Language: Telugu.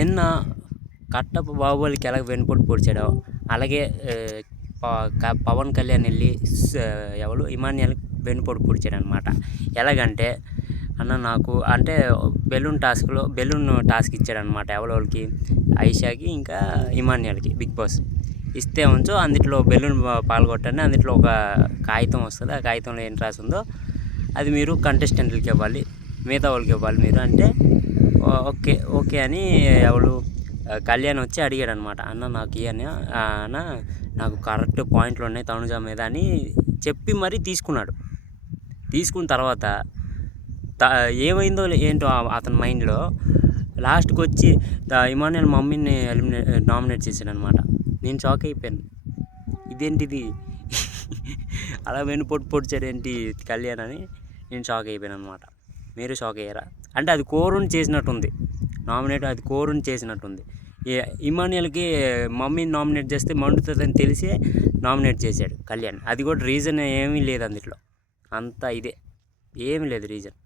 నిన్న కట్టప్ప బాహుబలికి ఎలాగ వెన్నుపోటు పొడిచాడో అలాగే పవన్ కళ్యాణ్ వెళ్ళి ఎవరు ఇమాన్యుయల్కి వెన్నుపోటు పొడిచాడనమాట. ఎలాగంటే అన్న నాకు అంటే బెలూన్ టాస్క్ ఇచ్చాడనమాట. ఎవరికి ఆయిషాకి ఇంకా ఇమాన్యుయల్కి బిగ్ బాస్ ఇస్తే ఉంచో అందులో బెలూన్ పాల్గొట్టండి, అందులో ఒక కాగితం వస్తుంది, ఆ కాగితంలో ఏం రాసిందో అది మీరు కంటెస్టెంట్లకి ఇవ్వాలి, మిగతా వాళ్ళకి ఇవ్వాలి మీరు అంటే ఓకే ఓకే అని ఎవరు కళ్యాణ్ వచ్చి అడిగాడు అనమాట. అన్న నాకు ఇవన్నీ అన్న నాకు కరెక్ట్ పాయింట్లు ఉన్నాయి తనుజ మీద అని చెప్పి మరీ తీసుకున్నాడు. తీసుకున్న తర్వాత ఏమైందో ఏంటో అతని మైండ్లో లాస్ట్కి వచ్చి ఇమాన్యుయల్ మమ్మీని నామినేట్ చేశాడు అనమాట. నేను షాక్ అయిపోయాను, ఇదేంటిది అలా వెన్నుపోటు పొడిచాడేంటి కళ్యాణ్ అని నేను షాక్ అయిపోయాను అనమాట. మీరు షాక్ అయ్యారా? అంటే అది కోరుని చేసినట్టుంది, అది కోరుని చేసినట్టుంది. ఇమాన్యుయల్కి మమ్మీని నామినేట్ చేస్తే మండుతుందని తెలిసే నామినేట్ చేశాడు కళ్యాణ్. అది కూడా రీజన్ ఏమీ లేదు అందులో, అంతా ఇదే, ఏమీ లేదు రీజన్.